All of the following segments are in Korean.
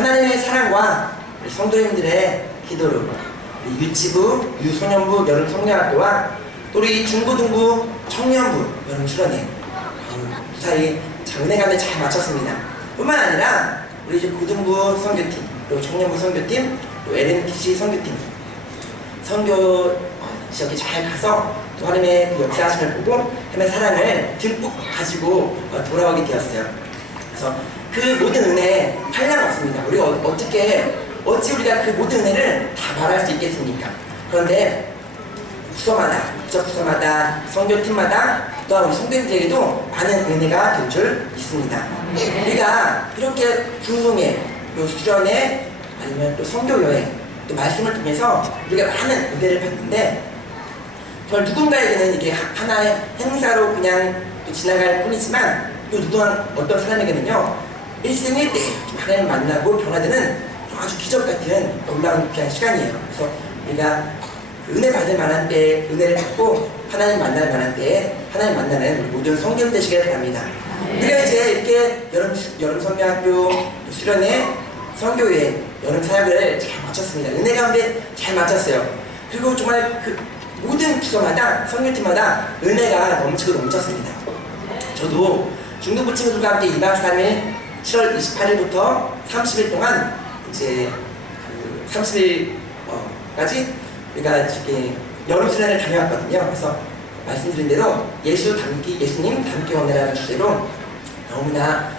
하나님의 사랑과 우리 성도님들의 기도로 우리 유치부, 유소년부, 여름 성년학교와 또 우리 중고등부, 청년부, 여름 수련회 무사히 은혜감에 잘 마쳤습니다. 뿐만 아니라 우리 이제 고등부 선교팀, 또 청년부 선교팀, 또 LNTC 선교팀 선교 지역에 잘 가서 또 하나님의 그 역사하심을 보고 하나님의 사랑을 듬뿍 가지고 돌아오게 되었어요. 그래서 그 모든 은혜 한량 없습니다. 우리가 어찌 우리가 그 모든 은혜를 다 말할 수 있겠습니까? 그런데 부서마다 선교팀마다 또한 우리 성도님들에게도 많은 은혜가 될 줄 있습니다. 우리가 이렇게 부흥회, 또 수련회, 아니면 또 선교여행, 또 말씀을 통해서 우리가 많은 은혜를 받는데 정말 누군가에게는 이게 하나의 행사로 그냥 또 지나갈 뿐이지만 또 어떤 사람에게는요 일생 일대 하나님을 만나고 변화되는 아주 기적 같은 놀라운 귀한 시간이에요. 그래서 우리가 그 은혜 받을 만한 때에 은혜를 받고 하나님 만날 만한 때에 하나님 만나는 우리 모든 성경 되시길 바랍니다. 우리가 이제 이렇게 여름 성경학교 수련회 선교회 여름 사역을 잘 마쳤습니다. 은혜 가운데 잘 마쳤어요. 그리고 정말 그 모든 부서마다 선교팀마다 은혜가 넘쳤습니다. 저도 중등부 친구들과 함께 2박 3일 7월 28일부터 30일 동안 이제 30일까지 우리가 이렇게 여름 수련을 다녀왔거든요. 그래서 말씀드린 대로 예수님 닮기 원해라는 주제로 너무나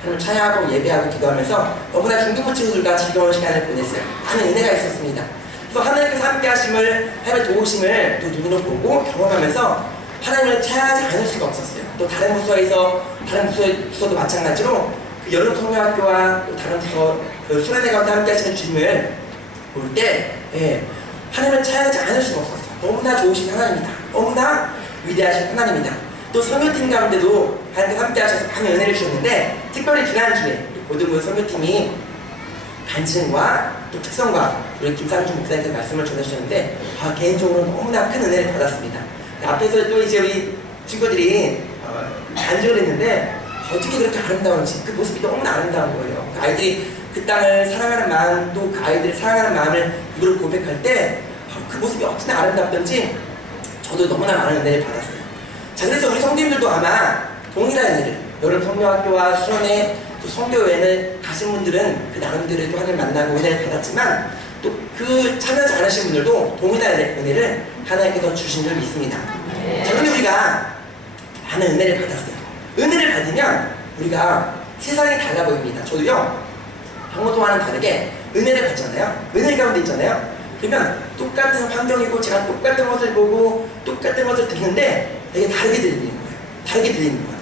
하나님을 찬양하고 예배하고 기도하면서 너무나 중등부 친구들과 즐거운 시간을 보냈어요. 많은 은혜가 있었습니다. 그래서 하나님께서 함께 하심을, 하나님의 도우심을 또 눈으로 보고 경험하면서 하나님을 찬양하지 않을 수가 없었어요. 또 다른 부서도 마찬가지로 그 여름 성령학교와 또 다른 부서 그 수련회 가운데 함께 하시는 주님을 볼 때 하나님을 찬양하지 않을 수가 없었어요. 너무나 좋으신 하나님이다. 너무나 위대하신 하나님이다. 또 선교팀 가운데도 하나님께서 함께 하셔서 많은 은혜를 주셨는데 특별히 지난주에 고등부 선교팀이 간증과 또 특성과 우리 김상준 목사님께서 말씀을 전해주셨는데 개인적으로 너무나 큰 은혜를 받았습니다. 앞에서 또 이제 우리 친구들이 간증을 했는데 어떻게 그렇게 아름다운지 그 모습이 너무나 아름다운 거예요. 그 아이들이 그 땅을 사랑하는 마음 또 그 아이들을 사랑하는 마음을 입으로 고백할 때 그 모습이 어찌나 아름답던지 저도 너무나 많은 은혜를 받았어요. 자, 그래서 우리 성도님들도 아마 동일한 은혜를 여름 성령학교와 수련회 또 선교회를 가신 분들은 그 나름대로 또 하나님 만나고 은혜를 받았지만 또 그 참여하지 않으신 분들도 동일한 은혜를 하나님께서 주신 줄 믿습니다. 자, 그런데 우리가 많은 은혜를 받았어요. 은혜를 받으면 우리가 세상이 달라 보입니다. 저도요 평소와는 다르게 은혜를 받잖아요. 은혜 가운데 있잖아요. 그러면 똑같은 환경이고 제가 똑같은 것을 보고 똑같은 것을 듣는데 되게 다르게 들리는 거예요. 다르게 들리는 거예요.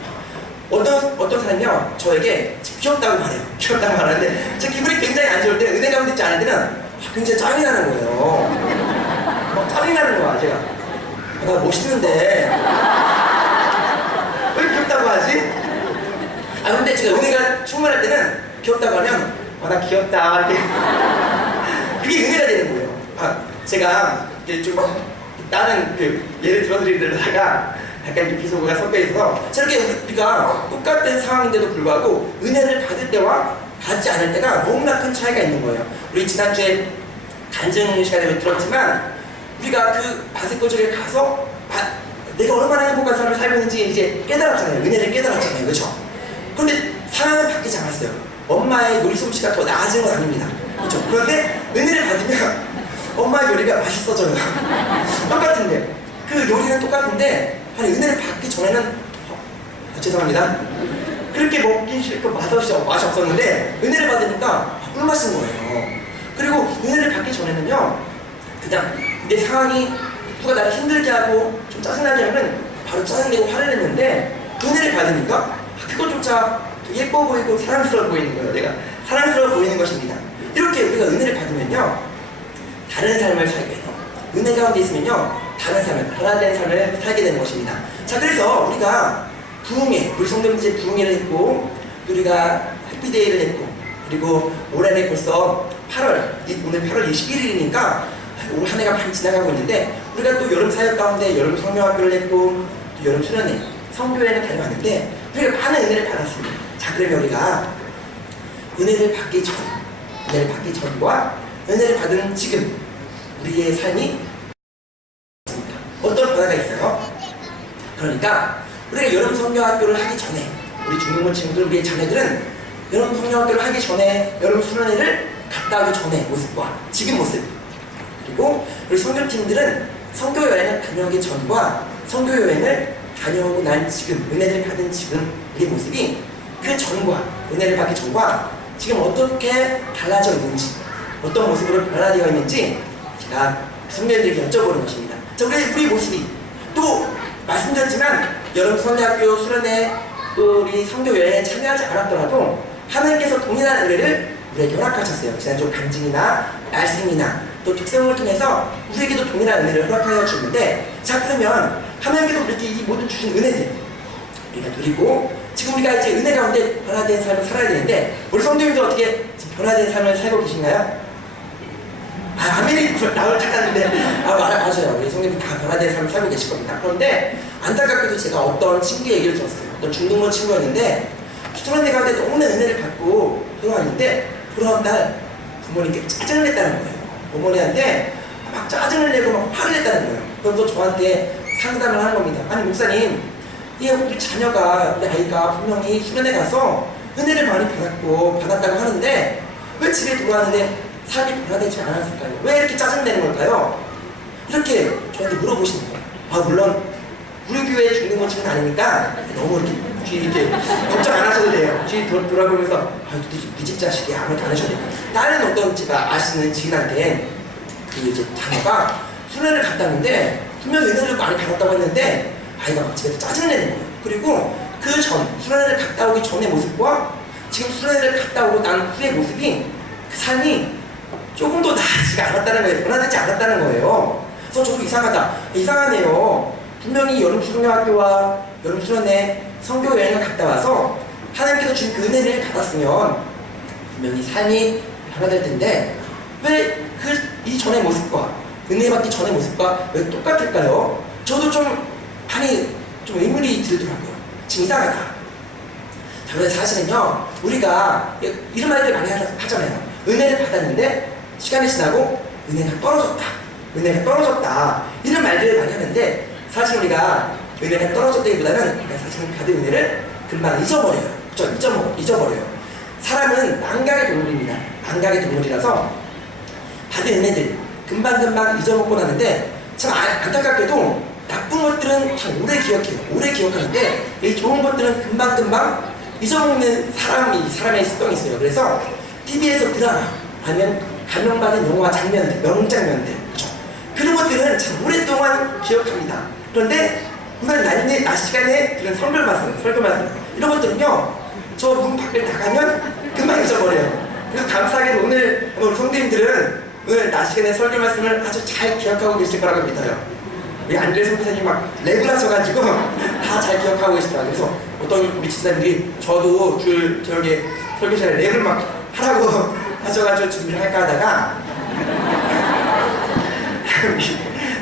어떤 사람이요 저에게 귀엽다고 말해요. 귀엽다고 말하는데 제 기분이 굉장히 안 좋을 때 은혜 가운데 있지 않을 때는 굉장히 짜증이 나는 거예요. 막 짜증이 나는 거야. 제가 나 멋있는데 왜 귀엽다고 하지? 근데 제가 은혜가 충만할 때는 귀엽다고 하면 나 귀엽다 이렇게 그게 은혜가 되는 거예요. 제가 이제 좀 다른 예를 들어드리다가 약간 좀 비속어가 섞여 있어서 저렇게 우리가 똑같은 상황인데도 불구하고 은혜를 받을 때와 받지 않을 때가 너무나 큰 차이가 있는 거예요. 우리 지난주에 간증 시간에 들었지만 우리가 그 바세코족에 가서 내가 얼마나 행복한 삶을 살고 있는지 이제 깨달았잖아요. 은혜를 깨달았잖아요. 그렇죠? 그런데 상황은 바뀌지 않았어요. 엄마의 요리 솜씨가 더 나아진 건 아닙니다. 그렇죠? 그런데 은혜를 받으면 엄마의 요리가 맛있어져요. 똑같은데 그 요리는 똑같은데 은혜를 받기 전에는 죄송합니다. 그렇게 먹기 싫고 맛이 없었는데 은혜를 받으니까 꿀맛인 거예요. 그리고 은혜를 받기 전에는요 그냥 내 상황이 누가 나를 힘들게 하고 좀 짜증나게 하면 바로 짜증내고 화를 냈는데 은혜를 받으니까 그것조차 예뻐 보이고 사랑스러워 보이는 거예요. 내가 사랑스러워 보이는 것입니다. 이렇게 우리가 은혜를 받으면요 다른 삶을 살게 돼요. 은혜 가운데 있으면요 다른 삶을, 변화된 삶을 살게 되는 것입니다. 자, 그래서 우리가 부흥회, 우리 성도님들 부흥회를 했고 우리가 해피데이를 했고 그리고 올해는 벌써 오늘 8월 21일이니까 올 한 해가 많이 지나가고 있는데 우리가 또 여름 사역 가운데 여름 성령학교를 했고 또 여름 수련회, 성교회를 다녀왔는데 우리가 많은 은혜를 받았습니다. 자, 그러면 우리가 은혜를 받기 전 은혜를 받기 전과 은혜를 받은 지금 우리의 삶이 어떤 변화가 있어요? 그러니까 우리가 여름 성경학교를 하기 전에 우리 중등부 친구들, 우리의 자녀들은 여름 성경학교를 하기 전에 여름 수련회를 갔다 오기 전에 모습과 지금 모습, 그리고 우리 선교팀들은 선교여행을 다녀오기 전과 선교여행을 다녀오고 난 지금, 은혜를 받은 지금 우리 모습이 그 전과, 은혜를 받기 전과 지금 어떻게 달라져 있는지, 어떤 모습으로 변화되어 있는지 제가 선배님들에게 여쭤보는 것입니다. 자, 우리 모습이 또 말씀드렸지만 여름 선대학교 수련회 또 우리 선교여행에 참여하지 않았더라도 하나님께서 동일한 은혜를 우리에게 허락하셨어요. 지난주 간증이나 말씀이나 또 특성을 통해서 우리에게도 동일한 은혜를 허락하여 주는데, 자, 그러면 하나님께서 우리에게 이 모든 주신 은혜들 우리가 누리고 지금 우리가 이제 은혜 가운데 변화된 삶을 살아야 되는데, 우리 성도님들 어떻게 지금 변화된 삶을 살고 계신가요? 아멘이 나올 착각인데 맞아요. 우리 성도님들 다 변화된 삶을 살고 계실 겁니다. 그런데 안타깝게도 제가 어떤 친구 얘기를 들었어요. 어떤 중등부 친구였는데 수련회 가운데 너무나 은혜를 받고 돌아왔는데 돌아온 날 부모님께 짜증을 냈다는 거예요. 부모님한테 막 짜증을 내고 막 화를 냈다는 거예요. 그래서 저한테 상담을 하는 겁니다. 아니 목사님, 우리 자녀가, 우리 아이가 분명히 수련회 가서 은혜를 많이 받았다고 하는데 왜 집에 돌아왔는데 삶이 변화되지 않았을까요? 왜 이렇게 짜증내는 걸까요? 이렇게 저한테 물어보시는 거예요. 물론 우리 교회 중등부 친구는 아니니까 너무 이렇게 걱정 안 하셔도 돼요. 뒤 돌아보면서 도대체 네 집 자식이 아무것도 안 하셔도 돼요. 다른 어떤 제가 아시는 지인한테 그 이제 자녀가 수련회를 갔다 왔는데 분명히 은혜를 많이 받았다고 했는데 아이가 막 집에서 짜증내는 거예요. 그리고 그 전 수련회를 갔다 오기 전의 모습과 지금 수련회를 갔다 오고 난 후의 모습이 그 삶이 조금도 나아지지 않았다는 거예요. 변화되지 않았다는 거예요. 그래서 저도 이상하네요. 분명히 여름 수련학교와 여름 수련회 선교 여행을 갔다 와서 하나님께서 주신 그 은혜를 받았으면 분명히 삶이 변화될 텐데 왜 이 전의 모습과 은혜 받기 전의 모습과 왜 똑같을까요? 저도 좀 의문이 들더라고요. 지금 이상하다. 자, 그런데 사실은요, 우리가 이런 말들 많이 하잖아요. 은혜를 받았는데 시간이 지나고 은혜가 떨어졌다. 이런 말들을 많이 하는데 사실 우리가 은혜가 떨어졌다기보다는 우리가 사실은 받은 은혜를 금방 잊어버려요. 그렇죠? 잊어버려요. 사람은 망각의 동물입니다. 망각의 동물이라서 받은 은혜들 금방 잊어먹고 나는데 참 안타깝게도 나쁜 것들은 참 오래 기억하는데 이 좋은 것들은 금방 잊어먹는 사람의 습성이 있어요. 그래서 TV에서 드라마 아니면 감명받은 영화 장면들, 명장면들, 그렇죠? 그런 것들은 참 오랫동안 기억합니다. 그런데 오늘 낮 시간에 그런 설교 말씀 이런 것들은요, 저 문 밖을 나가면 금방 잊어버려요. 그래서 감사하게도 오늘 우리 성도님들은 오늘 낮 시간에 설교 말씀을 아주 잘 기억하고 계실 거라고 믿어요. 우리 안드레 선교사님 막 랩을 하셔가지고 다 잘 기억하고 계시더라고요. 그래서 어떤 우리 집사님들이 저도 저녁에 설교 시간에 랩을 막 하라고 하셔가지고 준비를 할까 하다가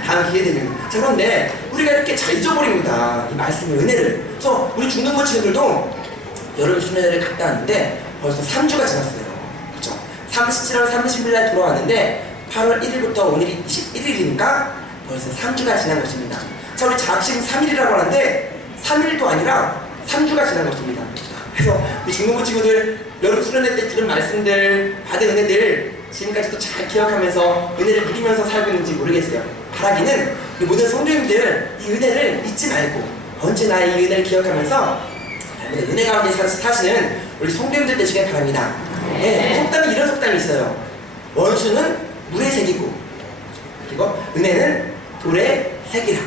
다음 기회 되면. 자, 그런데 우리가 이렇게 잘 잊어버립니다. 이 말씀의 은혜를. 그래서 우리 중등부 친구들도 여름 수련회를 갔다 왔는데 벌써 3주가 지났어요. 그렇죠? 7월 30일 날 돌아왔는데 8월 1일부터 오늘이 21일이니까 벌써 3주가 지난 것입니다. 자, 우리 장학식 3일이라고 하는데 3일도 아니라 3주가 지난 것입니다. 그래서 우리 중등부 친구들 여름 수련회 때 들은 말씀들, 받은 은혜들 지금까지도 잘 기억하면서 은혜를 누리면서 살고 있는지 모르겠어요. 바라기는 우리 모든 성도님들 이 은혜를 잊지 말고 언제나 이 은혜를 기억하면서 은혜 가운데 사시는 우리 성도님들 되시길 바랍니다. 네, 속담이 이런 속담이 있어요. 원수는 물에 새기고 그리고 은혜는 돌에 새기라.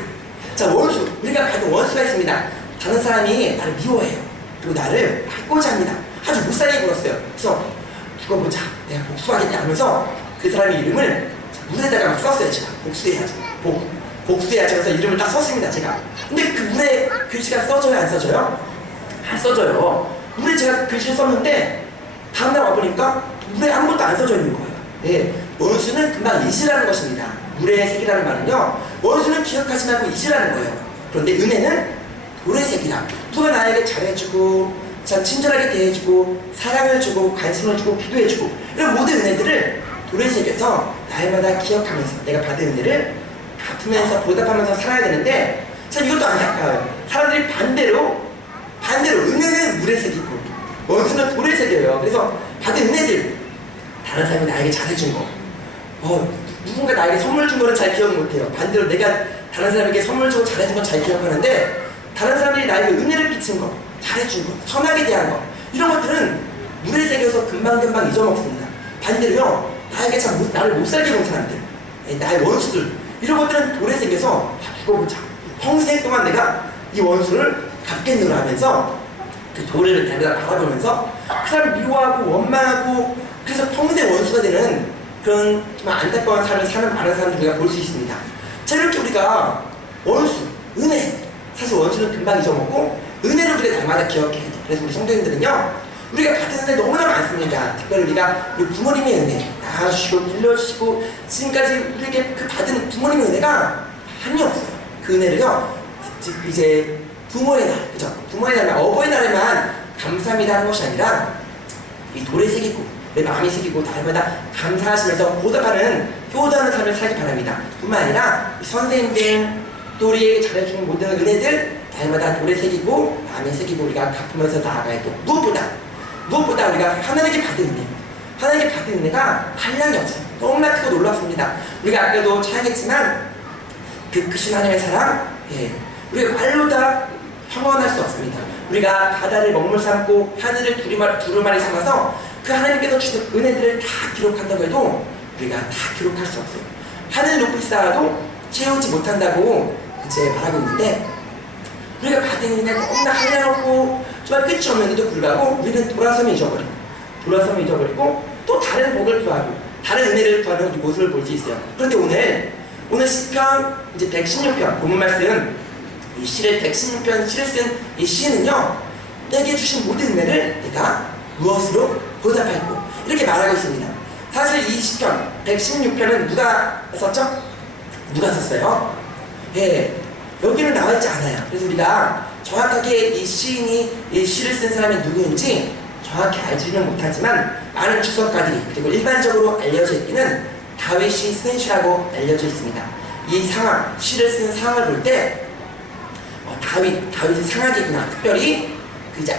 자, 원수, 우리가 받은 원수가 있습니다. 다른 사람이 나를 미워해요. 그리고 나를 밟고자 합니다. 아주 못살게 굴었어요. 그래서 죽어보자, 내가 복수하겠다 하면서 그 사람의 이름을 물에다가 막 썼어요. 제가 복수해야지, 복수해야지 해서 이름을 딱 썼습니다. 제가. 근데 그 물에 글씨가 써져요, 안 써져요? 안 써져요. 물에 제가 글씨를 썼는데 다음날 와보니까 물에 아무것도 안 써져 있는 거예요. 네, 원수는 금방 잊으라는 것입니다. 물에 새기라는 말은요, 원수는 기억하지 말고 잊으라는 거예요. 그런데 은혜는 돌에 새기라. 누가 나에게 잘해주고 참 친절하게 대해주고 사랑을 주고 관심을 주고 기도해주고 이런 모든 은혜들을 돌에 새겨서 날마다 기억하면서 내가 받은 은혜를 갚으면서 보답하면서 살아야 되는데 참 이것도 안타까워요. 사람들이 반대로 은혜는 물에 새기고 원수는 돌에 새겨요. 그래서 받은 은혜들 다른 사람이 나에게 잘해준 거 누군가 나에게 선물 준 거는 잘 기억 못해요. 반대로 내가 다른 사람에게 선물 주고 잘해준 건 잘 기억하는데 다른 사람들이 나에게 은혜를 끼친 거 잘해준 거 선하게 대한 거 이런 것들은 물에 새겨서 금방금방 잊어먹습니다. 반대로요 나에게 참 나를 못 살게 본 사람들 나의 원수들 이런 것들은 돌에 새겨서 죽어보자 평생 동안 내가 이 원수를 갚겠노라 하면서 그 돌을 내가 바라보면서 그 사람을 미워하고 원망하고 그래서 평생 원수가 되는 그런 정말 안타까운 삶을 사는 많은 사람들 우리가 볼 수 있습니다. 자 이렇게 우리가 원수, 은혜 사실 원수는 금방 잊어먹고 은혜를 우리가 날마다 기억해야 돼. 그래서 우리 성도님들은요 우리가 받은 은혜 너무나 많습니다. 특별히 우리가 우리 부모님의 은혜 낳아주시고 빌려주시고 지금까지 우리에게 그 받은 부모님의 은혜가 한이 없어요. 그 은혜를요 이제 부모의 날, 그죠? 부모의 날만 어버이날에만 감사합니다 하는 것이 아니라 이 돌에 새기고 내 마음이 새기고 날마다 감사하시면서 보답하는 효도하는 삶을 살기 바랍니다. 뿐만 아니라 선생님들 또 우리에게 잘해주는 모든 은혜들 날마다 돌에 새기고 마음에 새기고 우리가 갚으면서 나아가야 돼. 무엇보다 우리가 하나님께 받은 은혜 하나님께 받은 은혜가 한량이 없어요. 너무나 크고 놀랍습니다. 우리가 아까도 차야겠지만 그 크신 하나님의 사랑 우리가 말로 다 형언할 수 없습니다. 우리가 바다를 먹물 삼고 하늘을 두루마리 삼아서 그 하나님께서 주신 은혜들을 다 기록한다고 해도 우리가 다 기록할 수 없어요. 하늘 높이 쌓아도 채우지 못한다고 이제 말하고 있는데 우리가 받은 은혜가 너무나 한량없고 정말 끝이 없는데도 불구하고 우리는 돌아서면 잊어버리고 또 다른 복을 구하고 다른 은혜를 구하는 우리 모습을 볼 수 있어요. 그런데 오늘 시편 이제 116편 본문 말씀 이 시를 116편 시를 쓴 이 시인은요 내게 주신 모든 은혜를 내가 무엇으로 보답할고 이렇게 말하고 있습니다. 사실 이 시편 116편은 누가 썼죠? 누가 썼어요? 여기는 나와 있지 않아요. 그래서 우리가 정확하게 이 시인이 이 시를 쓴 사람이 누구인지 정확히 알지는 못하지만 많은 주석가들이 그리고 일반적으로 알려져 있기는 다윗이 쓴 시라고 알려져 있습니다. 이 상황, 시를 쓰는 상황을 볼 때 다윗의 상황이구나. 특별히 그 이제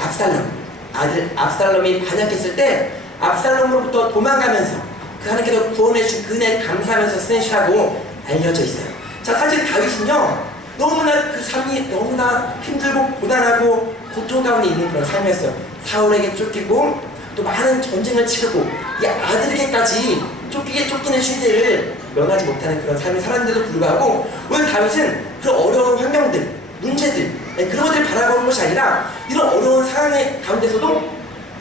아들 압살롬이 반역했을 때 압살롬으로부터 도망가면서 그 하나님께서 구원해주신 그 은혜에 감사하면서 쓴 시라고 알려져 있어요. 자 사실 다윗은요 너무나 그 삶이 너무나 힘들고 고단하고 고통 가운데 있는 그런 삶이었어요. 사울에게 쫓기고 또 많은 전쟁을 치르고 이 아들에게까지 쫓기는 신세를 면하지 못하는 그런 삶을 살았는데도 불구하고 오늘 다윗은 그 어려운 환경들, 문제들 그런 것들을 바라보는 것이 아니라 이런 어려운 상황의 가운데서도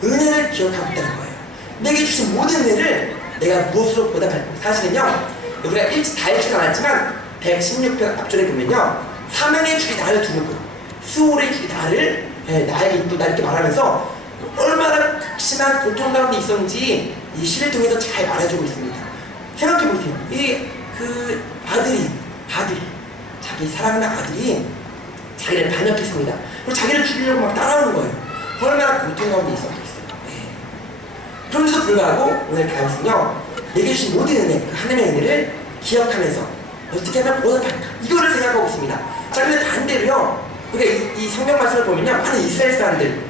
은혜를 기억하고 있다는 거예요. 내게 주신 모든 은혜를 내가 무엇으로 보답할까? 사실은요 우리가 일찍 다 읽지는 않았지만 116편 앞줄에 보면요 사명의 줄이 나를 두르고 수월의 줄이 나에게 또 이렇게 말하면서 얼마나 극심한 고통 가운데 있었는지 이 시를 통해서 잘 말해주고 있습니다. 생각해보세요. 그 아들이 자기 사랑하는 아들이 자기를 반역했습니다. 그리고 자기를 죽이려고 막 따라오는 거예요. 얼마나 고통 가운데 있었겠어요. 그런데도 불구하고 오늘 다윗은요 내게 주신 모든 은혜, 그 하나님의 은혜를 기억하면서 어떻게 하면 보답할까? 이거를 생각하고 있습니다. 자, 근데 반대로요 우리가 이 성경 말씀을 보면요 많은 이스라엘 사람들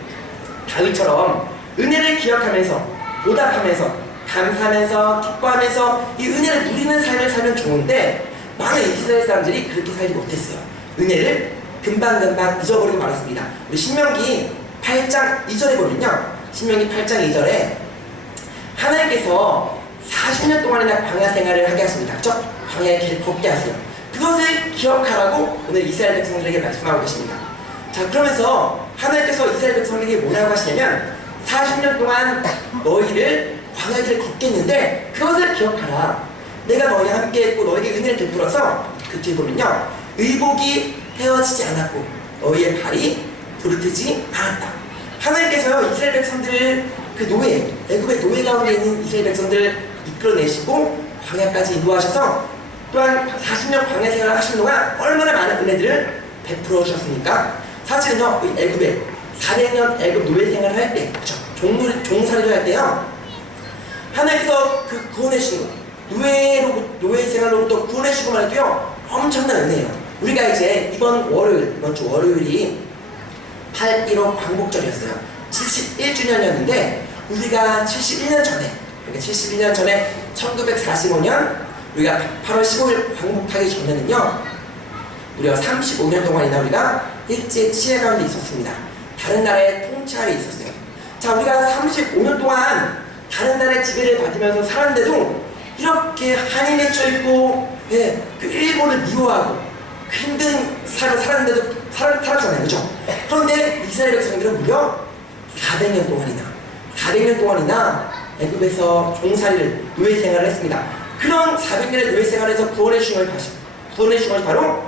다윗처럼 은혜를 기억하면서 보답하면서 감사하면서 기뻐하면서 이 은혜를 누리는 삶을 살면 좋은데 많은 이스라엘 사람들이 그렇게 살지 못했어요. 은혜를 금방금방 잊어버리고 말았습니다. 우리 신명기 8장 2절에 보면요 신명기 8장 2절에 하나님께서 40년 동안이나 광야 생활을 하게 하십니다. 그렇죠? 광야의 길을 걷게 하세요. 그것을 기억하라고 오늘 이스라엘 백성들에게 말씀하고 계십니다. 자 그러면서 하나님께서 이스라엘 백성들에게 뭐라고 하시냐면 40년 동안 너희를 광야의 길을 걷겠는데 그것을 기억하라. 내가 너희와 함께 했고 너희에게 은혜를 베풀어서 그 뒤에 보면요 의복이 헤어지지 않았고 너희의 발이 부르트지 않았다. 하나님께서요 이스라엘 백성들을 그 노예, 애굽의 노예 가운데 있는 이스라엘 백성들을 이끌어내시고 광야까지 인도하셔서 또한 40년 광야 생활을 하시는 동안 얼마나 많은 은혜들을 베풀어 주셨습니까? 사실은요 애굽에 400년 애굽 노예 생활을 할 때, 그쵸? 종살이를 할 때요. 하나님께서 그 구원해주신 것, 노예 생활로부터 구원해주고만 해도요, 엄청난 은혜예요. 우리가 이제 이번 주 월요일이 8.15 광복절이었어요. 71주년이었는데, 우리가 71년 전에, 그러니까 71년 전에 1945년, 우리가 8월 15일 광복하기 전에는요, 우리가 35년 동안이나 우리가 일제 치해 가운데 있었습니다. 다른 나라의 통치하에 있었어요. 자, 우리가 35년 동안 다른 나라의 지배를 받으면서 살았는데도 이렇게 한이 맺혀 있고, 예, 그 일본을 미워하고 그 힘든 삶을 살았는데도 살았잖아요, 그죠? 그런데 이스라엘 백성들은 무려 400년 동안이나 애굽에서 종살이를 노예 생활을 했습니다. 그런 400년의 노예 생활에서 구원해 주신 것이 바로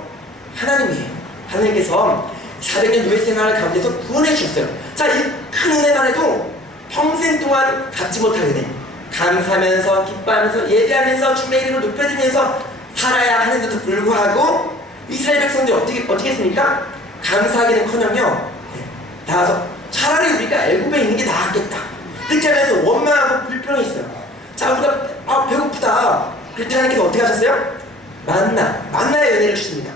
하나님이에요. 하나님께서 400년 노예 생활 가운데서 구원해 주셨어요. 자, 이 큰 은혜만 해도 평생 동안 갚지 못할 은혜, 감사하면서 기뻐하면서 예배하면서 주님의 이름을 높여드리면서 살아야 하는데도 불구하고 이스라엘 백성들이 어떻게 했습니까? 감사하기는커녕요, 나와서 차라리 우리가 애굽에 있는 게 나았겠다 이렇게 하면서 원망하고 불평했어요. 자, 우리가 배고프다. 그랬더니 하나님께서 어떻게 하셨어요? 만나의 은혜를 주십니다.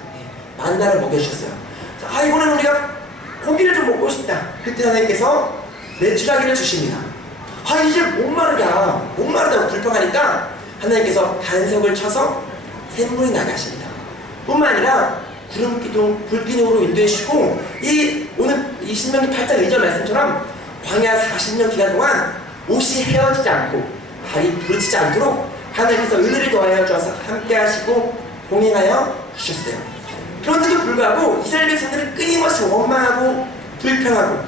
만나를 먹여주셨어요. 자, 이번에는 우리가 고기를 좀 먹고 싶다. 그때 하나님께서 메추라기를 주십니다. 이제 목마르다고 불평하니까 하나님께서 반석을 쳐서 샘물이 나게 하십니다. 뿐만 아니라 불기둥으로 인도해주시고, 오늘 이 신명기 8장 2절 말씀처럼 광야 40년 기간 동안 옷이 헤어지지 않고 발이 부르치지 않도록 하나님께서 은혜를 더하여 주어서 함께 하시고 봉행하여 주셨어요. 그런데도 불구하고 이스라엘 백성들은 끊임없이 원망하고 불평하고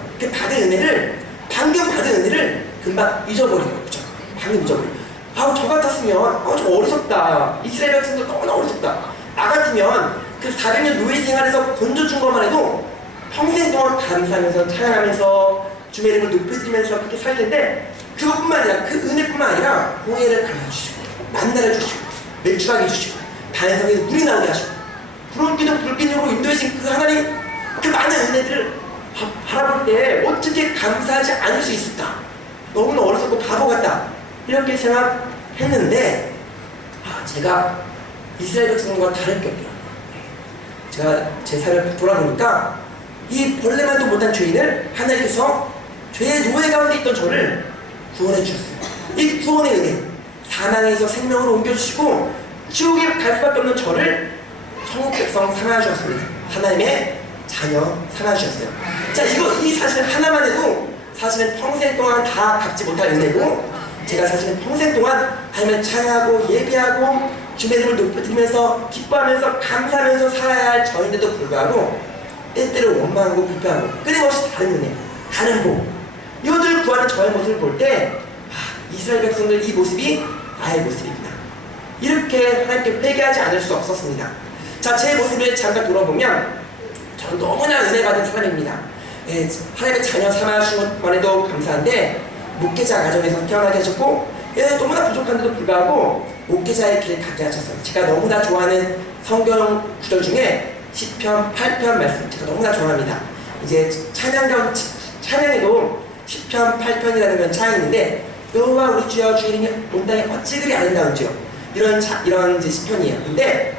방금 받은 은혜를 금방 잊어버리고, 그렇죠? 방금 잊어버리고. 저 같았으면 좀 어리석다. 이스라엘 백성들 너무나 어리석다. 나 같으면 그 400년 노예 생활에서 건져준 것만 해도 평생 동안 감사하면서 찬양하면서 주의 이름을 높여드리면서 그렇게 살 텐데, 그것뿐만 아니라 그 은혜뿐만 아니라 공예를 가르쳐주시고 만나를 주시고 매출하게 해주시고 반석에서 물이 나오게 하시고 구름기둥 불기둥으로 인도해주신 그 하나님, 그 많은 은혜들을 바라볼 때 어떻게 감사하지 않을 수 있을까? 너무나 어리석고 바보 같다 이렇게 생각했는데, 제가 이스라엘 백성과 다를 게 없더라고요. 제가 제 삶을 돌아보니까 이 벌레만도 못한 죄인을 하나님께서 죄의 노예 가운데 있던 저를 구원해 주셨어요. 이 구원의 은혜, 사망에서 생명으로 옮겨주시고 지옥에 갈 수밖에 없는 저를 천국 백성 삼아주셨습니다. 하나님의 자녀 삼아주셨어요. 자, 이 사실 하나만 해도 사실은 평생 동안 다 갚지 못할 은혜고, 제가 사실은 평생 동안 하나님을 찬양하고 예배하고 주의 이름을 높여드리면서 기뻐하면서 감사하면서 살아야 할 저인데도 불구하고 때때로 원망하고 불평하고 끊임없이 다른 은혜, 다른 복, 이것들을 구하는 저의 모습을 볼 때 이스라엘 백성들 이 모습이 나의 모습이구나, 이렇게 하나님께 회개하지 않을 수 없었습니다. 자, 제 모습을 잠깐 돌아보면 저는 너무나 은혜 받은 사람입니다. 하나님의 자녀 삼아주신 것만 해도 감사한데, 목회자 가정에서 태어나게 하셨고, 너무나 부족한데도 불구하고 목회자의 길을 가게 하셨어요. 제가 너무나 좋아하는 성경 구절 중에 시편 8편 말씀, 제가 너무나 좋아합니다. 이제 찬양에도 시편 8편이라는 건 찬양이 있는데, 여호와 우리 주여 주의 이름이 온 땅에 어찌 그리 아름다운지요, 이런 이제 시편이에요. 근데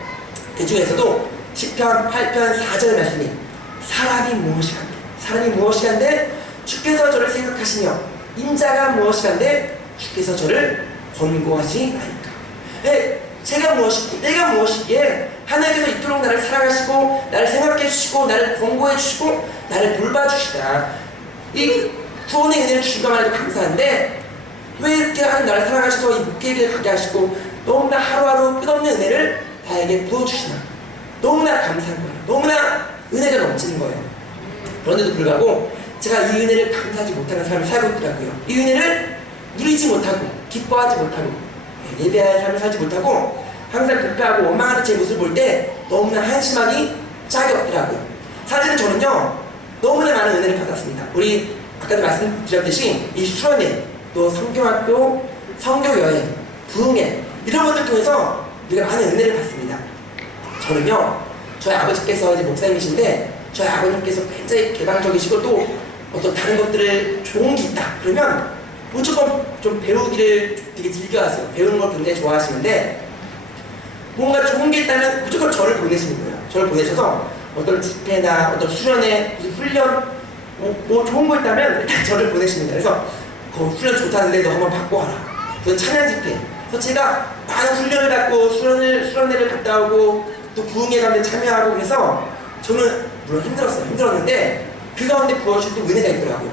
그 중에서도 시편 8편 4절 말씀이 사람이 무엇이간데 주께서 저를 생각하시며 인자가 무엇이간데 주께서 저를 권고하시나이까. 내가 무엇이기에 하나님께서 이토록 나를 사랑하시고 나를 생각해 주시고 나를 권고해 주시고 나를 돌봐주시다. 이 구원의 은혜를 주시기만 해도 감사한데, 왜 이렇게 하나님 나를 사랑하셔서 이 목회를 가게 하시고 너무나 하루하루 끝없는 은혜를 나에게 부어주시나, 너무나 감사한 거예요. 너무나 은혜가 넘치는 거예요. 그런데도 불구하고 제가 이 은혜를 감사하지 못하는 삶을 살고 있더라고요. 이 은혜를 누리지 못하고 기뻐하지 못하고 예배할 삶을 살지 못하고 항상 불평하고 원망하는 제 모습을 볼 때 너무나 한심하기 짝이 없더라고요. 사실은 저는요, 너무나 많은 은혜를 받았습니다. 우리 아까도 말씀드렸듯이 이 수련회, 또 성경학교, 성교여행, 부흥회 이런 것들 통해서 우리가 많은 은혜를 받습니다. 저는요, 저희 아버지께서 이제 목사님이신데 저희 아버님께서 굉장히 개방적이시고 또 어떤 다른 것들을 좋은 게 있다 그러면 무조건 좀 배우기를 되게 즐겨하세요. 배우는 걸 굉장히 좋아하시는데 뭔가 좋은 게 있다면 무조건 저를 보내시는 거예요. 저를 보내셔서 어떤 집회나 어떤 수련회, 무슨 훈련 뭐 좋은 거 있다면 일단 저를 보내시는 거예요. 그래서 그 훈련 좋다는데 너 한번 받고 와라. 그건 찬양 집회. 그래서 제가 많은 훈련을 받고 수련회를 갔다 오고 또 부흥회 가운데 참여하고 그래서 저는 물론 힘들었어요. 힘들었는데 그 가운데 부어주신 또 은혜가 있더라고요.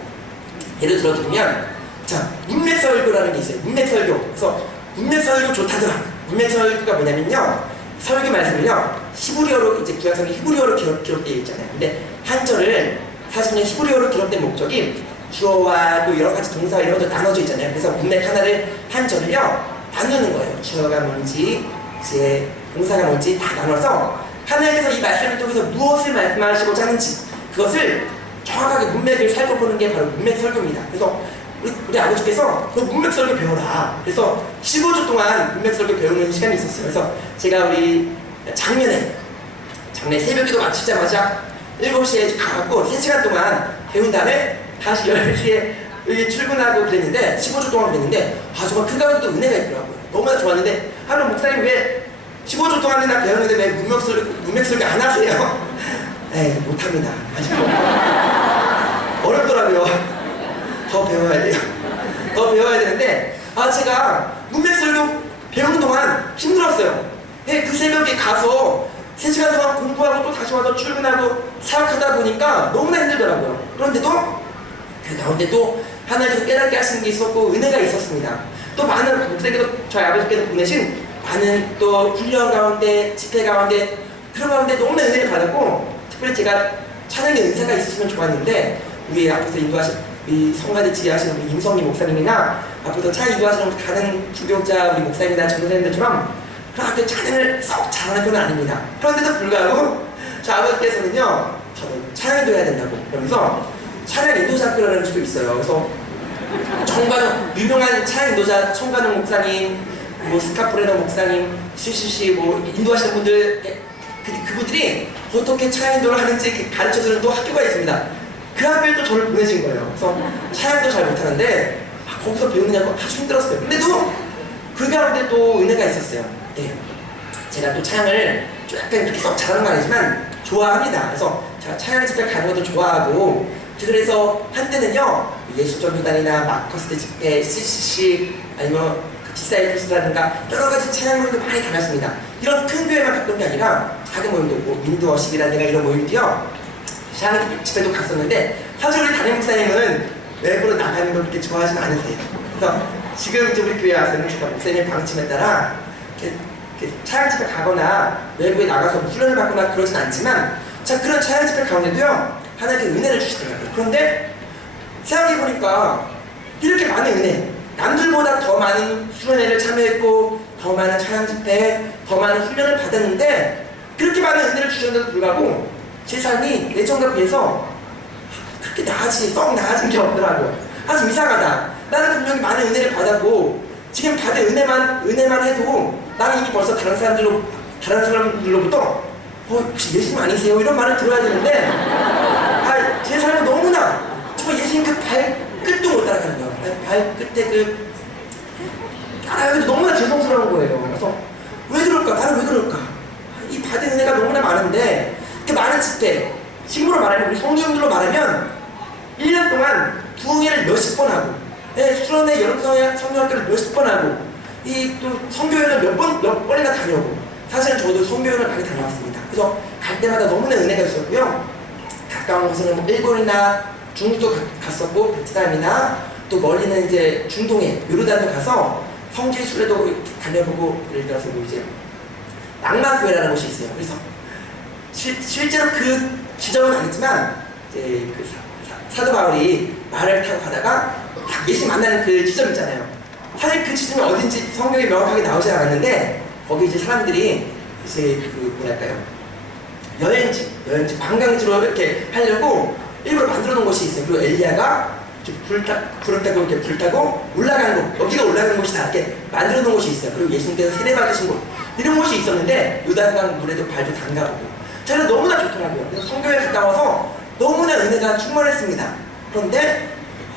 예를 들어 드리면 자, 문맥설교라는 게 있어요. 문맥설교. 그래서 문맥설교 좋다더라. 문맥설교가 뭐냐면요. 설교 말씀을요. 히브리어로 이제 구약성경 히브리어로 기록되어 있잖아요. 근데 한절을 사실 그냥 히브리어로 기록된 목적이 주어와 또 여러 가지 동사 이런 것도 나눠져 있잖아요. 그래서 문맥 하나를 한절을요. 나누는 거예요. 주어가 뭔지 이제 동사가 뭔지 다 나눠서 하나님께서 이 말씀을 통해서 무엇을 말씀하시고자 하는지 그것을 정확하게 문맥을 살펴보는 게 바로 문맥설교입니다. 그래서 우리 아버지께서 너 문맥설교 배워라. 그래서 15주 동안 문맥설교 배우는 시간이 있었어요. 그래서 제가 우리 작년에 새벽기도 마치자마자 7시에 가갖고 3시간 동안 배운 다음에 다시 10시에 출근하고 그랬는데 15주 동안 그랬는데 정말 그 가운데도 은혜가 있더라고요. 너무나 좋았는데 하루 목사님 왜 15주 동안이나 배웠는데 왜 문맥설교 안 하세요? 에이 못합니다. 아직도 어렵더라고요. 더 배워야 돼요. 더 배워야 되는데 제가 문맥설교 배우는 동안 힘들었어요. 그 새벽에 가서 3시간 동안 공부하고 또 다시 와서 출근하고 사역하다 보니까 너무나 힘들더라고요. 그런데도 그 가운데 또 하나님께서 깨닫게 하시는 게 있었고 은혜가 있었습니다. 또 많은 목사님께서 저희 아버지께서 보내신 많은 또 훈련 가운데 집회 가운데 그런 가운데 너무나 은혜를 받았고 특별히 제가 찬양의 은사가 있었으면 좋았는데 우리 앞에서 인도하신 이 성가대 지휘하시는 우리 임성희 목사님이나 앞으로 찬양 인도하시는 다른 주교자 우리 목사님이나 전도사님들처럼 그렇게 찬양을 썩 잘하는 편은 아닙니다. 그런데도 불구하고 저 아버지께서는요 저는 찬양 인도해야 된다고 그러면서 찬양 인도자 학교라는 것도 있어요. 그래서 청관용 유명한 찬양 인도자 청관용 목사님 뭐 스카프레너 목사님 CCC 뭐 인도하시는 분들 그분들이 어떻게 찬양 인도를 하는지 가르쳐주는 또 학교가 있습니다. 그 학교에 또 저를 보내신 거예요. 그래서 찬양도 잘 못하는데 거기서 배우느냐고 아주 힘들었어요. 근데도 그 가운데 또 은혜가 있었어요. 네. 제가 또 찬양을 약간 그렇게 썩 잘하는 건 아니지만 좋아합니다. 그래서 제가 찬양 집회 가는 것도 좋아하고 그래서 한때는요 예수전도단이나 마커스 집회, CCC 아니면 디사이플스라든가 여러 가지 찬양 모임도 많이 다녔습니다. 이런 큰 교회만 갔던 게 아니라 작은 모임도 있고 민두어십이라든가 이런 모임도요 찬양 집회도 갔었는데 사실 우리 담임 목사님은 외부로 나가는 걸 그렇게 좋아하진 않으세요. 그래서 지금 이제 우리 교회 와서는 제가 목사님 방침에 따라 이렇게 찬양 집회 가거나 외부에 나가서 훈련을 받거나 그러진 않지만 자 그런 찬양 집회 가운데도요 하나님께 은혜를 주시더라고요. 그런데 생각해보니까 이렇게 많은 은혜 남들보다 더 많은 수련회를 참여했고 더 많은 찬양 집회 더 많은 훈련을 받았는데 그렇게 많은 은혜를 주셨는데도 불구하고 제 삶이 예전과 비해서 그렇게 썩 나아진 게 없더라고요. 아주 이상하다. 나는 분명히 많은 은혜를 받았고 지금 받은 은혜만 해도 나는 이미 벌써 다른 사람들로부터 혹시 예수님 아니세요? 이런 말을 들어야 되는데 제 삶은 너무나 정말 예수님 그 발끝도 못 따라가는 거예요. 발끝에 따라가기도 너무나 죄송스러운 거예요. 그래서 왜 그럴까? 나는 왜 그럴까? 이 받은 은혜가 너무나 많은데 그 많은 집회 지금으로 말하면 우리 성도님들로 말하면 1년 동안 부흥회를 몇십 번 하고 수련회 여름 성령학교를 몇십 번 하고 이 또 성교회를 몇 번이나 다녀오고 사실은 저도 성교회를 많이 다녀왔습니다. 그래서 갈 때마다 너무나 은혜가 있었고요. 가까운 곳에는 뭐 일본이나 중국도 갔었고 베트남이나 또 멀리는 이제 중동에 요르단도 가서 성지 순례도 다녀보고 예를 들어서 뭐 이제 낭만교회라는 곳이 있어요. 그래서 실제로 그 지점은 아니지만 이제 그 사도 바울이 말을 타고 가다가 예수 만나는 그 지점 있잖아요. 사실 그 지점이 어딘지 성경에 명확하게 나오지 않았는데 거기 이제 사람들이 이제 그 뭐랄까요 여행지 관광지로 이렇게 하려고 일부러 만들어 놓은 곳이 있어요. 그리고 엘리야가 불을 타고 이렇게 불 타고 올라간 곳 여기가 올라가는 곳이다 이렇게 만들어 놓은 곳이 있어요. 그리고 예수님께서 세례 받으신 곳 이런 곳이 있었는데 요단강 물에도 발도 담가보고 저는 너무나 좋더라고요. 그래서 성교에 갔다 와서 너무나 은혜가 충만했습니다. 그런데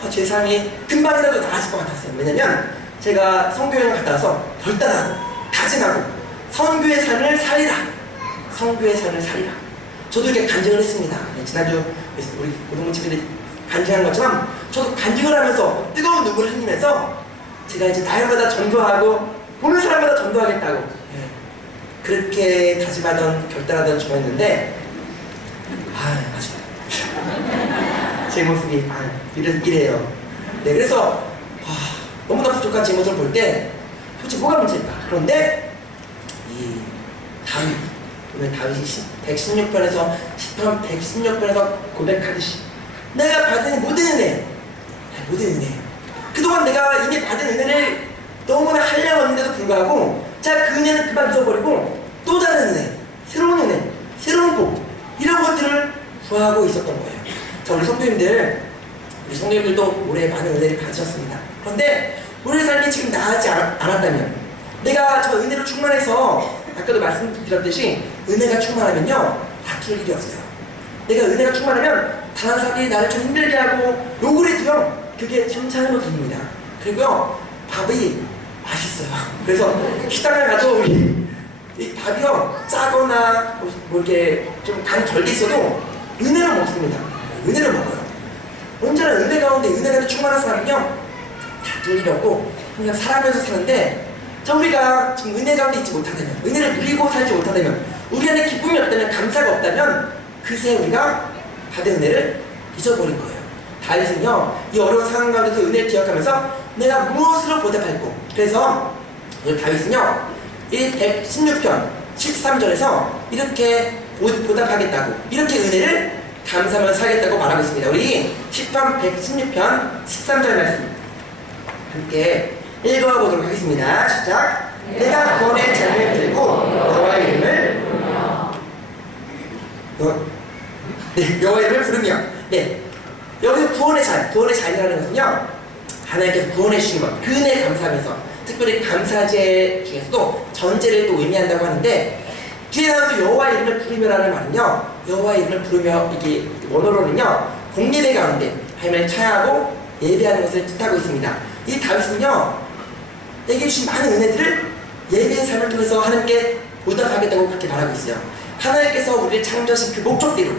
제 삶이 금방이라도 나아질 것 같았어요. 왜냐면 제가 선교여행 갔다 와서 결단하고 다짐하고 선교의 삶을 살리라, 선교의 삶을 살리라. 저도 이렇게 간증을 했습니다. 지난주 우리 고등부 친구들이 간증한 것처럼 저도 간증을 하면서 뜨거운 눈물을 흘리면서 제가 이제 날마다 전도하고 보는 사람마다 전도하겠다고 그렇게 다짐하던 결단하던 중이었는데 아주 제 모습이 이래요. 네, 그래서 너무나 부족한 제 모습을 볼 때 도대체 뭐가 문제일까? 그런데 이 다윗, 오늘 다윗이 116편에서 10편 116편에서 고백하듯이 내가 받은 모든 은혜, 그동안 내가 이미 받은 은혜를 너무나 한량없는데도 불구하고 자, 그 은혜는 그만 잊어버리고 또 다른 은혜, 새로운 복, 이런 것들을 구하고 있었던 거예요. 자, 우리 성도님들도 올해 많은 은혜를 가지셨습니다. 그런데 우리의 삶이 지금 나아지지 않았다면, 내가 저 은혜로 충만해서 아까도 말씀드렸듯이 은혜가 충만하면요 다툴 일이 없어요. 내가 은혜가 충만하면 다른 사람들이 나를 좀 힘들게 하고 욕을 해도요 그게 칭찬으로 들립니다. 그리고요 밥이 맛있어요. 그래서 식당에 가도 이 밥이요 짜거나 뭐 이렇게 좀 간이 덜 돼 있어도 은혜를 먹습니다. 은혜를 먹어요. 언제나 은혜 가운데 은혜가 충만한 사람은요 다툴 일이 없고 그냥 살아가면서 사는데, 자, 우리가 지금 은혜 가운데 있지 못하다면, 은혜를 누리고 살지 못하다면, 우리 안에 기쁨이 없다면, 감사가 없다면 그새 우리가 받은 은혜를 잊어버린 거예요. 다윗은요 이 어려운 상황 가운데서 은혜를 기억하면서 내가 무엇으로 보답할고, 그래서 다윗은요 이 116편 13절에서 이렇게 보답하겠다고, 이렇게 은혜를 감사하면서 살겠다고 말하고 있습니다. 우리 10편 116편 13절 말씀 함께 읽어보도록 하겠습니다. 시작. 내가 구원의 잔을 들고 여호와의 이름을 여호와의 이름을 부르며, 네, 여기 구원의 잔이라는 것은요 하나님께서 구원해 주신 것, 그 은혜에 감사하면서, 특별히 감사제 중에서도 전제를 또 의미한다고 하는데, 뒤에 나온 또 여호와의 이름을 부르며라는 말은요 여호와의 이름을 부르며, 이게 원어로는요 공예배 가운데 하나님을 찬양하고 예배하는 것을 뜻하고 있습니다. 이 다윗은요 내게 주신 많은 은혜들을 예배의 삶을 통해서 하나님께 보답하겠다고 그렇게 말하고 있어요. 하나님께서 우리를 창조하신 그 목적대로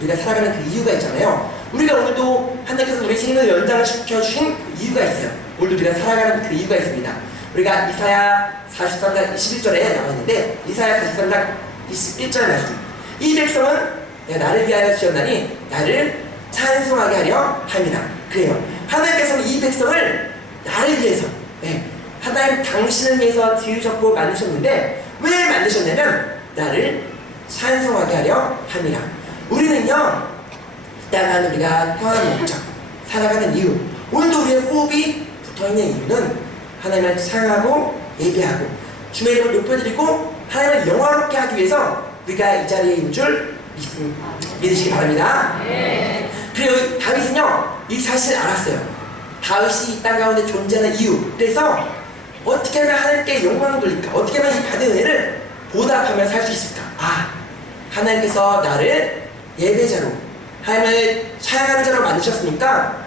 우리가 살아가는 그 이유가 있잖아요. 우리가 오늘도 하나님께서 우리 생명을 연장시켜주신 그 이유가 있어요. 오늘도 우리가 살아가는 그 이유가 있습니다. 우리가 이사야 43장 21절에 나와 있는데, 이사야 43장 21절 말씀, 이 백성은 내가 나를 위하여 지었나니 나를 찬송하게 하려 함이라. 그래요. 하나님께서는 이 백성을 나를 위해서, 하나님 당신을 위해서 지으셨고 만드셨는데, 왜 만드셨냐면 나를 찬송하게 하려 함이라. 우리는요 이 땅은 우리가 태어난 목적, 살아가는 이유, 오늘도 우리의 호흡이 붙어있는 이유는 하나님을 찬양하고 예배하고 주의 이름을 높여드리고 하나님을 영화롭게 하기 위해서 우리가 이 자리에 있는 줄 믿으시기 바랍니다. 그리고 다윗은요 이 사실을 알았어요. 다윗이 이 땅 가운데 존재하는 이유, 그래서 어떻게 하면 하나님께 영광을 돌릴까, 어떻게 하면 이 받은 은혜를 보답하며 살 수 있을까. 하나님께서 나를 예배자로, 하나님을 찬양하는 자로 만드셨으니까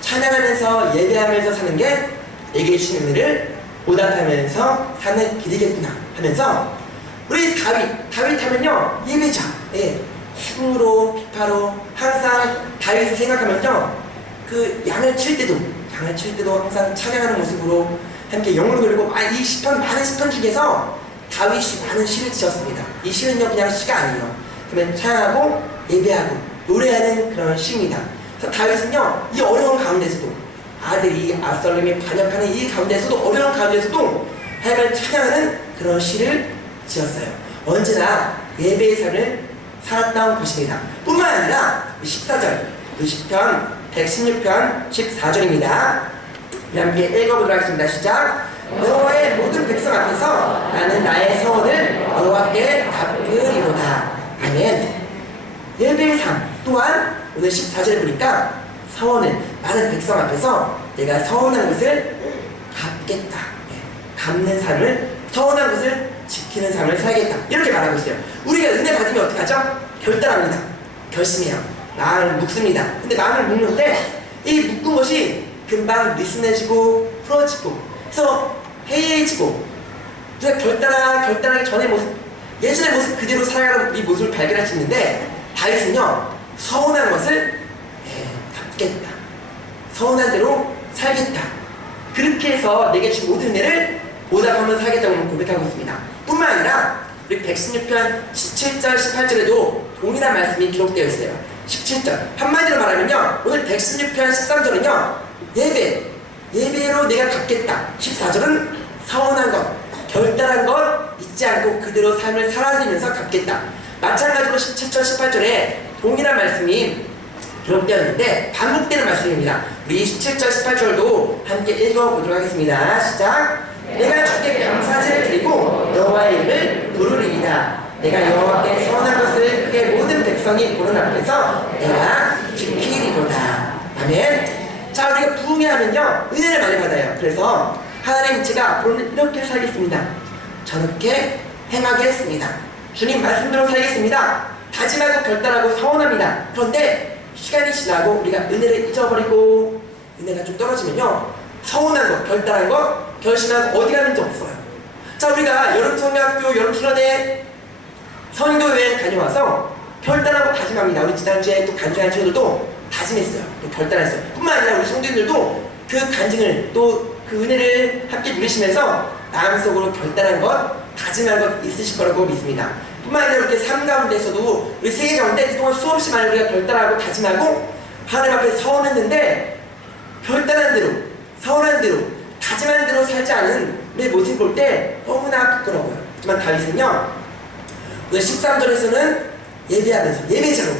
찬양하면서 예배하면서 사는 게 내게 주신 은혜를 보답하면서 사는 길이겠구나 하면서, 우리 다윗 하면요 예배자, 힘으로 피파로 항상 다윗을 생각하면요 그 양을 칠 때도 항상 찬양하는 모습으로 함께 영광을 돌리고, 이 시편, 많은 시편 중에서 다윗이 많은 시를 지었습니다. 이 시는요 그냥 시가 아니에요. 그러면 찬양하고 예배하고 노래하는 그런 시입니다. 그래서 다윗은요 이 어려운 가운데서도, 아들이 압살롬이 반역하는 이 가운데서도, 어려운 가운데서도 하나님을 찬양하는 그런 시를 지었어요. 언제나 예배의 삶을 살았던 것입니다. 뿐만 아니라 14절, 10편 116편 14절입니다. 함께 읽어보도록 하겠습니다. 시작. 여호와의 모든 백성 앞에서 나는 나의 서원을 여호와께 갚으리로다. 아멘. 예배의 삶 또한 오늘 14절에 보니까 서원을, 많은 백성 앞에서 내가 서원한 것을 갚겠다, 갚는 삶을, 서원한 것을 지키는 삶을 살겠다, 이렇게 말하고 있어요. 우리가 은혜 받으면 어떻게 하죠? 결단합니다. 결심해요. 마음을 묶습니다. 근데 마음을 묶는데 이 묶은 것이 금방 느슨해지고 풀어지고 그래서 해이해지고 우리가 결단하기 전의 모습, 예전의 모습 그대로 살아가는 이 모습을 발견할 수 있는데 다윗은요 서운한 것을 갚겠다, 서운한 대로 살겠다, 그렇게 해서 내게 준 모든 은혜를 보답하면서 살겠다고 고백하고 있습니다. 뿐만 아니라 우리 116편 17절 18절에도 동일한 말씀이 기록되어 있어요. 17절 한마디로 말하면요 오늘 116편 13절은요 예배로 내가 갚겠다, 14절은 서운한 것, 결단한 것 잊지 않고 그대로 삶을 살아내면서 갚겠다. 마찬가지로 17절 18절에 동일한 말씀이 기록되었는데 반복되는 말씀입니다. 우리 17절 18절도 함께 읽어보도록 하겠습니다. 시작. 내가 주께 감사제를 드리고 여호와의 이름을 부르리이다. 내가 여호와께 서운한 것을 그의 모든 백성이 보는 앞에서 내가 지키리로다. 아멘. 자, 우리가 부흥회하면요 은혜를 많이 받아요. 그래서 하나님, 제가 앞으로는 이렇게 살겠습니다, 저렇게 행하겠습니다, 주님 말씀대로 살겠습니다, 다짐하고 결단하고 서운합니다. 그런데 시간이 지나고 우리가 은혜를 잊어버리고 은혜가 좀 떨어지면요 서운한 것, 결단한 것, 결심한 것 어디 가는지 없어요. 자, 우리가 여름성경학교 여름수련회 선교여행 다녀와서 결단하고 다짐합니다. 우리 지난주에 또 간증한 친구들도 다짐했어요, 또 결단했어요. 뿐만 아니라 우리 성도님들도 그 간증을 또 그 은혜를 함께 누리시면서 마음속으로 결단한 것, 다짐한 것 있으실 거라고 믿습니다. 뿐만 아니라 이렇게 삶 가운데서도 우리 세계 가운데 그동안 수없이 많이 우리가 결단하고 다짐하고 하나님 앞에 서운했는데 결단한 대로, 서운한 대로, 다짐한 대로 살지 않은 내 모습 볼 때 너무나 부끄러워요. 하지만 다윗은요 오늘 13절에서는 예배하면서 예배자로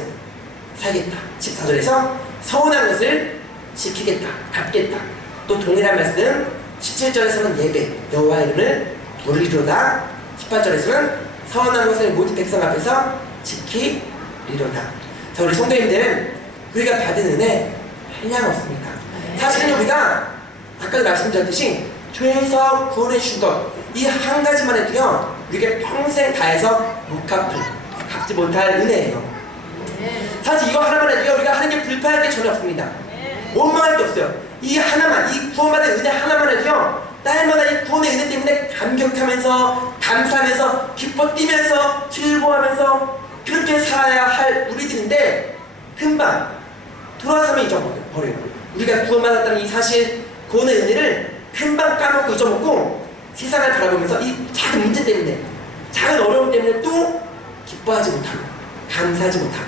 살겠다, 14절에서 서운한 것을 지키겠다, 갚겠다. 또 동일한 말씀 17절에서는 예배, 여호와의 이름을 부르리로다, 18절에서는 서운한 것을 모든 백성 앞에서 지키리로다. 자, 우리 성도님들, 우리가 받은 은혜 한량 없습니다. 사실은 우리가 아까도 말씀드렸듯이 죄에서 구원해 주신 것, 이 한 가지만 해도요 우리가 평생 다해서 못 갚지 못할 은혜예요. 사실 이거 하나만 해도요 우리가 하는 게 불편할 게 전혀 없습니다. 원망할 게 없어요. 이 하나만, 이 구원받은 은혜 하나만 해도요 날마다 이 구원의 은혜 때문에 감격하면서 감사하면서 기뻐 뛰면서 즐거워하면서 그렇게 살아야 할 우리들인데 금방 돌아서면 잊어버려요. 우리가 구원받았다는 이 사실, 구원의 은혜를 금방 까먹고 잊어먹고 세상을 바라보면서 이 작은 문제 때문에, 작은 어려움 때문에 또 기뻐하지 못하고 감사하지 못하고.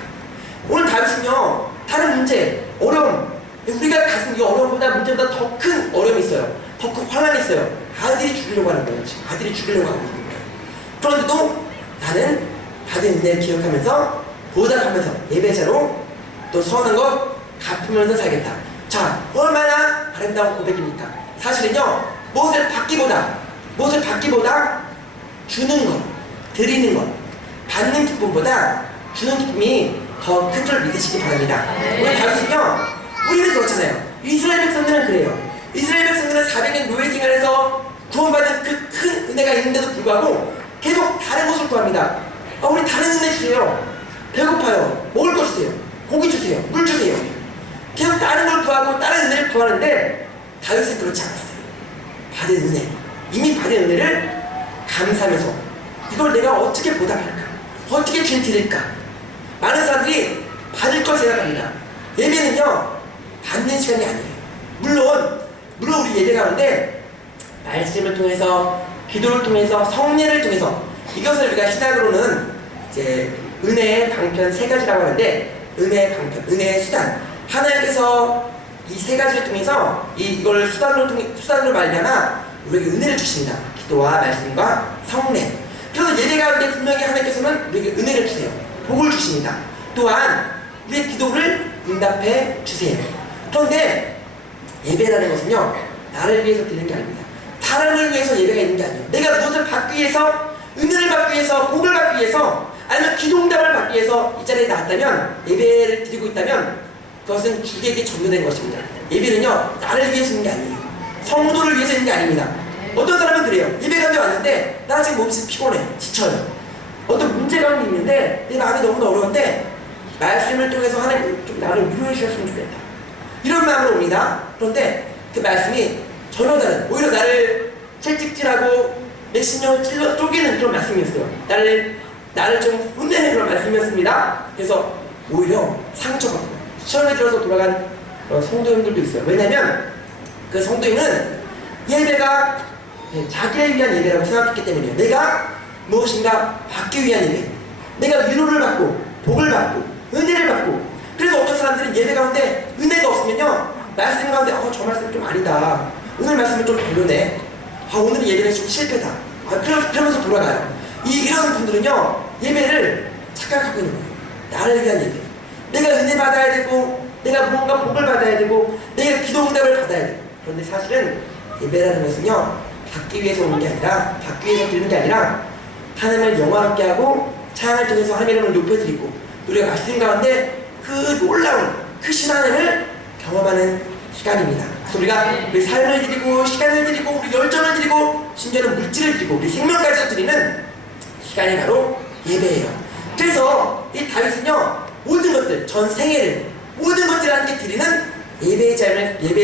오늘 다윗은요 다른 문제, 어려움, 우리가 가진 이 어려움보다 문제보다 더 큰 어려움이 있어요. 더 큰 환난이 있어요. 아들이 죽이려고 하는 거예요. 지금 아들이 죽이려고 하고 있는 거예요. 그런데도 나는 받은 은혜를 기억하면서 보답하면서 예배자로 또 서운한 것 갚으면서 살겠다. 자, 얼마나 아름다운 고백입니까? 사실은요 무엇을 받기보다 주는 것, 드리는 것, 받는 기쁨보다 주는 기쁨이 더 큰 줄 믿으시기 바랍니다. 오늘 다윗은요 우리는 그렇잖아요. 이스라엘 백성들은 그래요. 이스라엘 백성들은 400년 노예 생활에서 구원받은 그 큰 은혜가 있는데도 불구하고 계속 다른 것을 구합니다. 우리 다른 은혜 주세요. 배고파요. 먹을 거 주세요. 고기 주세요. 물 주세요. 계속 다른 걸 구하고 다른 은혜를 구하는데 다윗은 그렇지 않았어요. 받은 은혜, 이미 받은 은혜를 감사하면서 이걸 내가 어떻게 보답할까? 어떻게 주님 드릴까? 많은 사람들이 받을 걸 생각합니다. 예배는요 받는 시간이 아니에요. 물론 우리 예배 가운데 말씀을 통해서, 기도를 통해서, 성례를 통해서, 이것을 우리가 신학으로는 이제 은혜의 방편 3가지라고 하는데, 은혜의 방편, 은혜의 수단, 하나님께서 이 3가지를 통해서 이걸 수단으로 말미암아 우리에게 은혜를 주십니다. 기도와 말씀과 성례. 그래서 예배 가운데 분명히 하나님께서는 우리에게 은혜를 주세요. 복을 주십니다. 또한 우리의 기도를 응답해 주세요. 그런데 예배라는 것은요 나를 위해서 드리는 게 아닙니다. 사람을 위해서 예배가 있는 게 아니에요. 내가 무엇을 받기 위해서, 은혜를 받기 위해서, 복을 받기 위해서, 아니면 기도응답을 받기 위해서 이 자리에 나왔다면, 예배를 드리고 있다면 그것은 주에게 전도된 것입니다. 예배는요 나를 위해서 있는 게 아니에요. 성도를 위해서 있는 게 아닙니다. 어떤 사람은 그래요. 예배 가운데 왔는데 나 지금 몸이 피곤해, 지쳐요. 어떤 문제가 있는데 내 마음이 너무나 어려운데 말씀을 통해서 하나님 좀 나를 위로해 주셨으면 좋겠다. 이런 마음으로 옵니다. 그런데 그 말씀이 전혀 다른, 오히려 나를 채찍질하고 내 심령을 찔러 쪼개는 그런 말씀이었어요. 나를 좀 혼내는 그런 말씀이었습니다. 그래서 오히려 상처받고 시험에 들어서 돌아간 성도님들도 있어요. 왜냐면 그 성도님은 예배가 자기를 위한 예배라고 생각했기 때문이에요. 내가 무엇인가 받기 위한 예배, 내가 위로를 받고 복을 받고 은혜를 받고. 그래서 어떤 사람들은 예배 가운데 은혜가 없으면요, 말씀 가운데 저 말씀 좀 아니다, 오늘 말씀은 좀 별로네, 오늘은 예배는 좀 실패다, 그러면서 돌아가요. 이런 분들은요, 예배를 착각하고 있는 거예요. 나를 위한 예배, 내가 은혜 받아야 되고, 내가 무언가 복을 받아야 되고, 내가 기도 응답을 받아야 돼요. 그런데 사실은 예배라는 것은요, 받기 위해서 오는 게 아니라, 받기 위해서 드리는 게 아니라, 하나님을 영화롭게 하고 찬양을 통해서 하나님의 이름을 높여드리고, 우리가 말씀 가운데 그 놀라운 크신 하나님을 경험하는 시간입니다. 그래서 우리가 우리 삶을 드리고, 시간을 드리고, 우리 열정을 드리고, 심지어는 물질을 드리고, 우리 생명까지 드리는 시간이 바로 예배예요. 그래서 이 다윗은요, 모든 것들, 전 생애를 모든 것들을 함께 드리는 예배의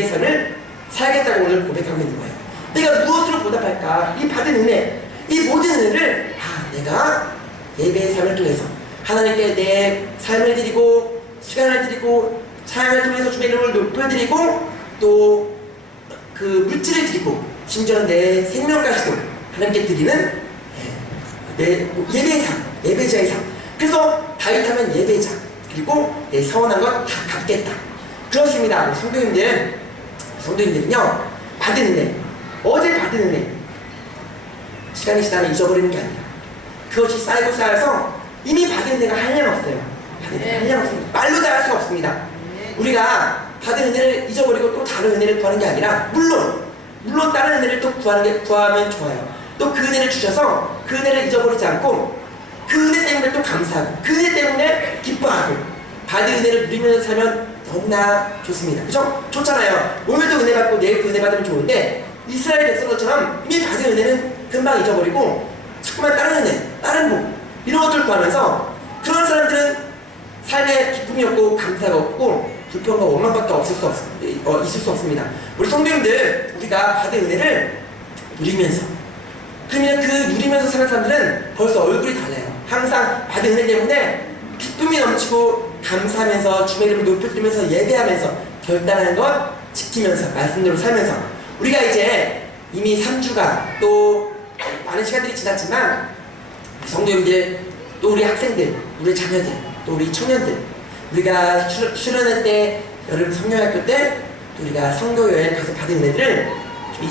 삶을 살겠다고 오늘 고백하고 있는 거예요. 내가 무엇으로 보답할까? 이 받은 은혜, 이 모든 은혜를 내가 예배의 삶을 통해서 하나님께 내 삶을 드리고, 시간을 드리고, 찬양을 통해서 주의 이름을 높여드리고, 또 그 물질을 드리고, 심지어는 내 생명까지도 하나님께 드리는 예배의 삶, 예배자의 삶. 그래서 다윗하면 예배자, 그리고 내 서원한 것 다 갚겠다. 그렇습니다. 성도님들은요, 받은 은혜, 어제 받은 은혜, 시간이 지나면 잊어버리는 게 아니라 그것이 쌓이고 쌓여서 이미 받은 은혜가 한량없어요. 받은 은혜가 한량없습니다. 말로 다 할 수가 없습니다. 우리가 받은 은혜를 잊어버리고 또 다른 은혜를 구하는 게 아니라, 물론 다른 은혜를 또 구하면 좋아요. 또 그 은혜를 주셔서 그 은혜를 잊어버리지 않고 그 은혜 때문에 또 감사하고 그 은혜 때문에 기뻐하고 받은 은혜를 누리면서 살면 너무나 좋습니다. 그죠? 좋잖아요. 오늘도 은혜 받고 내일도 은혜 받으면 좋은데, 이스라엘 백성들처럼 이미 받은 은혜는 금방 잊어버리고 자꾸만 다른 은혜, 다른 복, 이런 것들을 구하면서, 그런 사람들은 삶에 기쁨이 없고 감사가 없고 불평과 원망밖에 있을 수 없습니다. 우리 성도님들, 우리가 받은 은혜를 누리면서, 그러면 그 누리면서 사는 사람들은 벌써 얼굴이 달라요. 항상 받은 은혜 때문에 기쁨이 넘치고 감사하면서 주의 이름을 높여드리면서 예배하면서 결단하는 것 지키면서 말씀대로 살면서, 우리가 이제 이미 3주가 또 많은 시간들이 지났지만, 성도님들, 또 우리 학생들, 우리 자녀들, 또 우리 청년들, 우리가 수련회 때, 여름 성령학교 때, 또 우리가 성교 여행 가서 받은 은혜들을 좀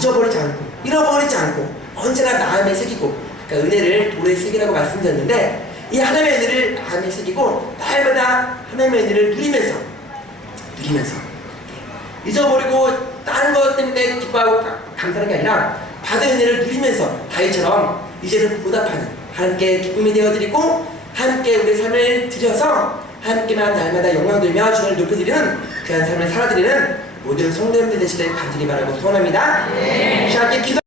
잃어버리지 않고 언제나 마음에 새기고, 그러니까 은혜를 돌에 새기라고 말씀드렸는데, 이 하나님의 은혜를 마음에 새기고 날마다 하나님의 은혜를 누리면서 잊어버리고 다른 것 때문에 기뻐하고 감사하는 게 아니라, 받은 은혜를 누리면서 다윗처럼 이제는 보답하는, 하나님께 기쁨이 되어드리고 함께 우리 삶을 드려서 함께만 날마다 영광 돌며 주님을 높여드리는 귀한 삶을 살아드리는 모든 성도님들 되시길 간절히 바라고 소원합니다. 함께 기도